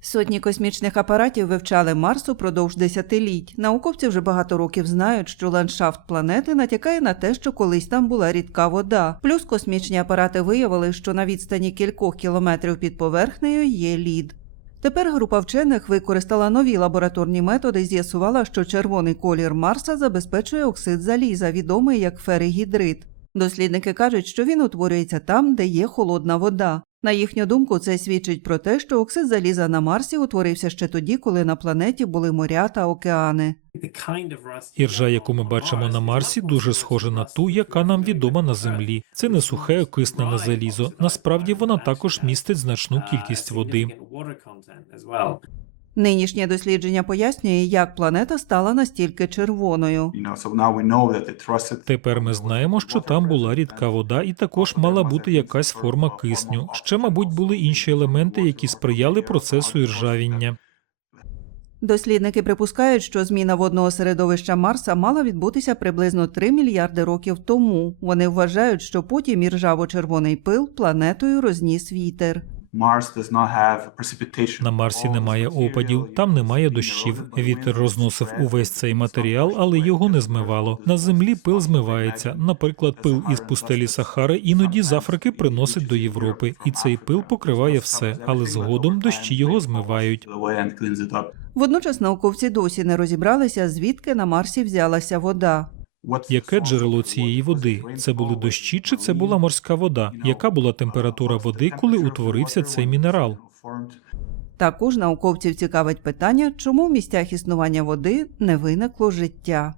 Сотні космічних апаратів вивчали Марс упродовж десятиліть. Науковці вже багато років знають, що ландшафт планети натякає на те, що колись там була рідка вода. Плюс космічні апарати виявили, що на відстані кількох кілометрів під поверхнею є лід. Тепер група вчених використала нові лабораторні методи і з'ясувала, що червоний колір Марса забезпечує оксид заліза, відомий як феригідрит. Дослідники кажуть, що він утворюється там, де є холодна вода. На їхню думку, це свідчить про те, що оксид заліза на Марсі утворився ще тоді, коли на планеті були моря та океани. Іржа, яку ми бачимо на Марсі, дуже схожа на ту, яка нам відома на Землі. Це не сухе окиснене залізо. Насправді вона також містить значну кількість води. Нинішнє дослідження пояснює, як планета стала настільки червоною. Тепер ми знаємо, що там була рідка вода, і також мала бути якась форма кисню. Ще, мабуть, були інші елементи, які сприяли процесу іржавіння. Дослідники припускають, що зміна водного середовища Марса мала відбутися приблизно 3 мільярди років тому. Вони вважають, що потім іржаво-червоний пил планетою розніс вітер. На Марсі немає опадів, там немає дощів. Вітер розносив увесь цей матеріал, але його не змивало. На землі пил змивається. Наприклад, пил із пустелі Сахари іноді з Африки приносить до Європи, і цей пил покриває все, але згодом дощі його змивають. Водночас науковці досі не розібралися, звідки на Марсі взялася вода. Яке джерело цієї води? Це були дощі чи це була морська вода? Яка була температура води, коли утворився цей мінерал? Також науковців цікавить питання, чому в місцях існування води не виникло життя.